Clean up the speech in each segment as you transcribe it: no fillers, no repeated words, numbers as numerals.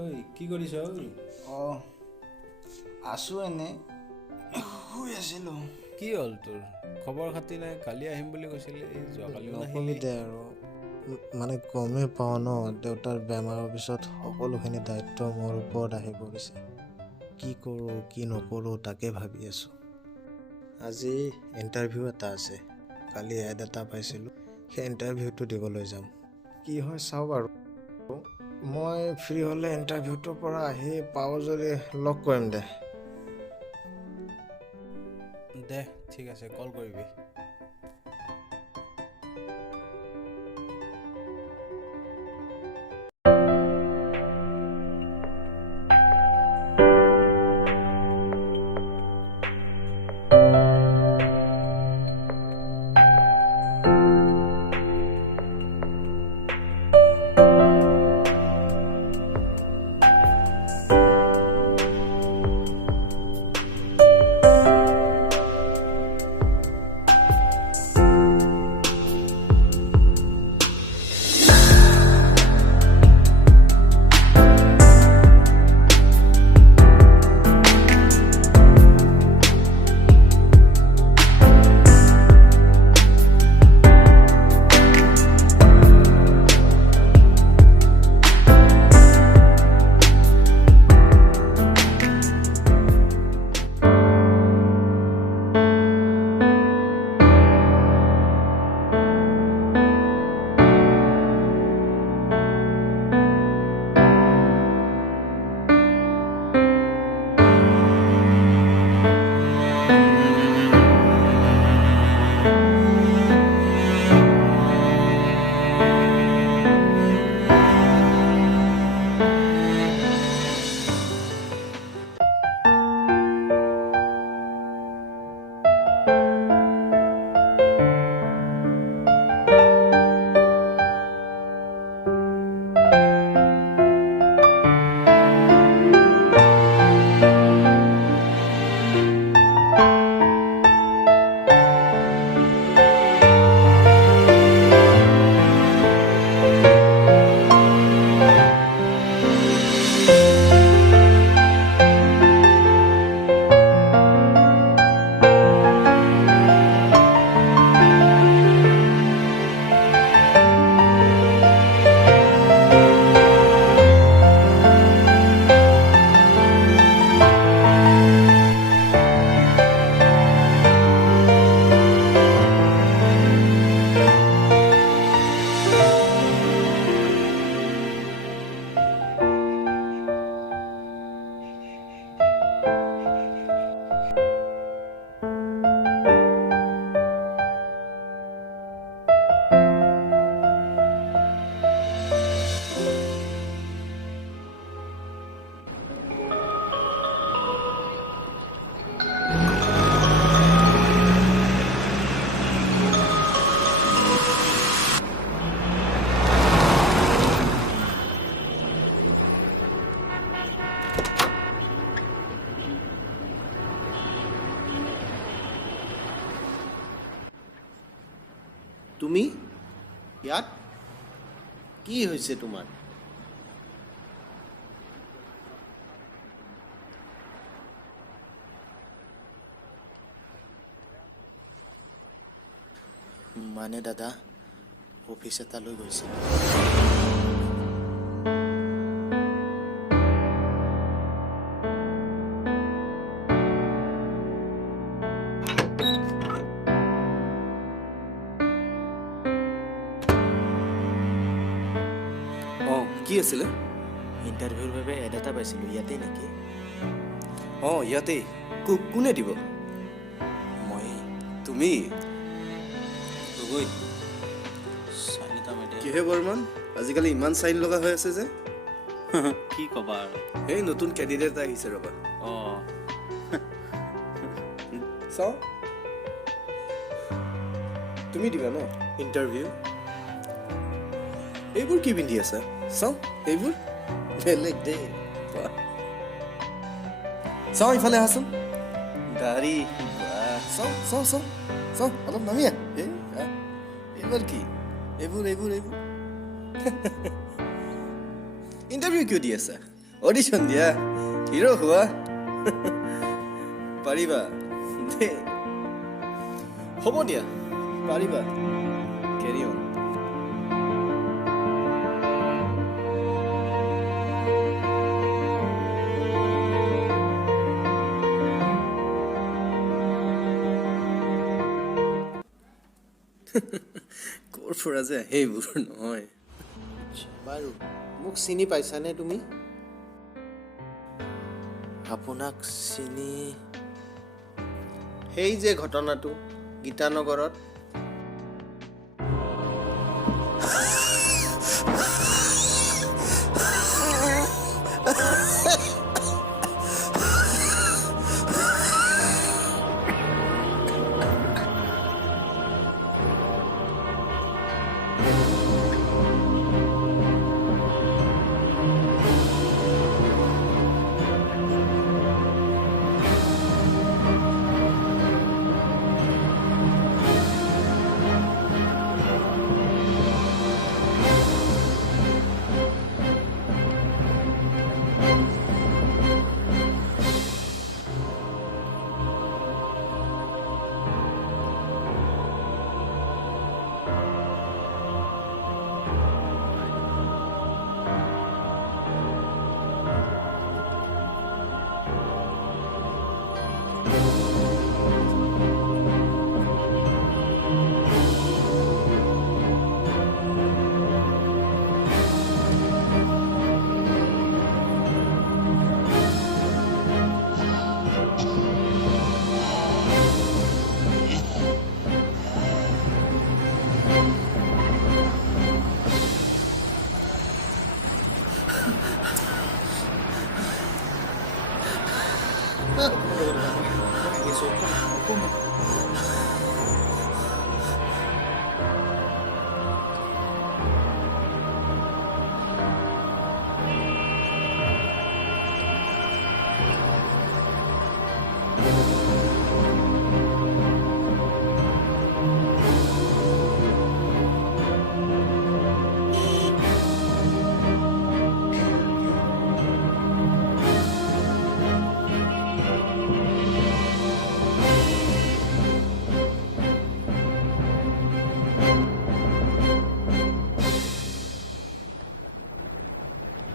ঐ কি কৰিছ? অঁ আছোঁ এনে শুই আছিলোঁ। কি হ'ল তোৰ? খবৰ খাতি নাই, কালি আহিম বুলি কৈছিলি, যোৱাকালিও নকবি নাহিলি। দে আৰু মানে গমেই পাওঁ ন, দেউতাৰ বেমাৰৰ পিছত সকলোখিনি দায়িত্ব মোৰ ওপৰত আহি পৰিছে। কি কৰোঁ কি নকৰোঁ তাকে ভাবি আছোঁ। আজি ইণ্টাৰভিউ এটা আছে, কালি এড এটা পাইছিলোঁ, সেই ইণ্টাৰভিউটো দিবলৈ যাম। কি হয় চাওঁ বাৰু। মই ফ্ৰী হ'লে ইণ্টাৰভিউটোৰ পৰা আহি পাওঁ যদি লগ কৰিম দে। দে ঠিক আছে, কল কৰিবি। তুমি ইয়াত কি হৈছে তোমাৰ? মানে দাদা অফিচ এটালৈ গৈছিল। কি আছিলে? ইণ্টাৰভিউৰ বাবে এড এটা পাইছিলোঁ, ইয়াতে নেকি? অঁ ইয়াতেই। কোনে দিব? মই তুমি? গগৈ চাৰিটা মেডেল। কিহে বৰ্মন, আজিকালি ইমান চাইন লগা হৈ আছে যে কি ক'বা আৰু এই নতুন কেণ্ডিডেট এটা আহিছে ৰ'বা অঁ চাওঁ তুমি দিবা ন ইণ্টাৰভিউ এইবোৰ কি পিন্ধি আছা চাওঁ এইবোৰ বেলেগ দেই বাহ। চাওঁ ইফালে আহাচোন দাড়ি বাহ। চাওঁ চাওঁ চাওঁ চাওঁ অলপ নামি আহ এইবোৰ কি এইবোৰ এইবোৰ এইবোৰ ইণ্টাৰভিউ কিয় দি আছা অডিশ্যন দিয়া হিৰো হোৱা পাৰিবা দেই হ'ব দিয়া পাৰিবা কেৰি অন ক'ৰ পৰা যে আহে এইবোৰ নহয় বাৰু মোক চিনি পাইছানে তুমি আপোনাক চিনি সেই যে ঘটনাটো গীতানগৰত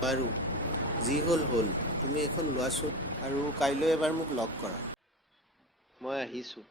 বাৰু যি হ'ল হ'ল তুমি এখন লোৱাচোন আৰু কাইলৈ এবাৰ মোক লগ কৰা মই আহিছোঁ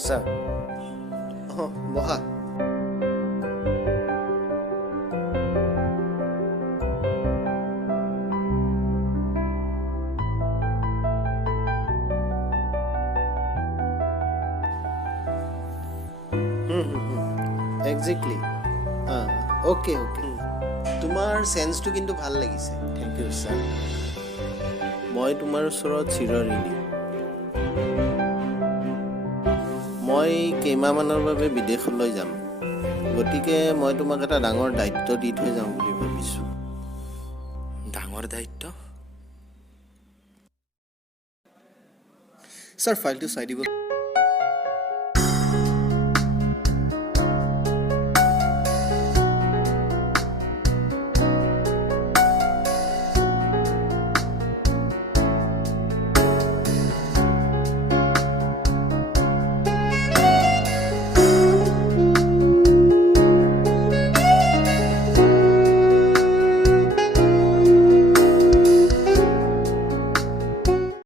ছাৰ অঁ বহা একজেক্টলি অ'কে অ'কে তোমাৰ চেন্সটো কিন্তু ভাল লাগিছে থেংক ইউ ছাৰ মই তোমাৰ ওচৰত চিৰঋণী মই কেইমাহমানৰ বাবে বিদেশলৈ যাম, গতিকে মই তোমাক এটা ডাঙৰ দায়িত্ব দি থৈ যাম বুলি ভাবিছোঁ। ডাঙৰ দায়িত্ব? ছাৰ ফাইলটো চাই দিব।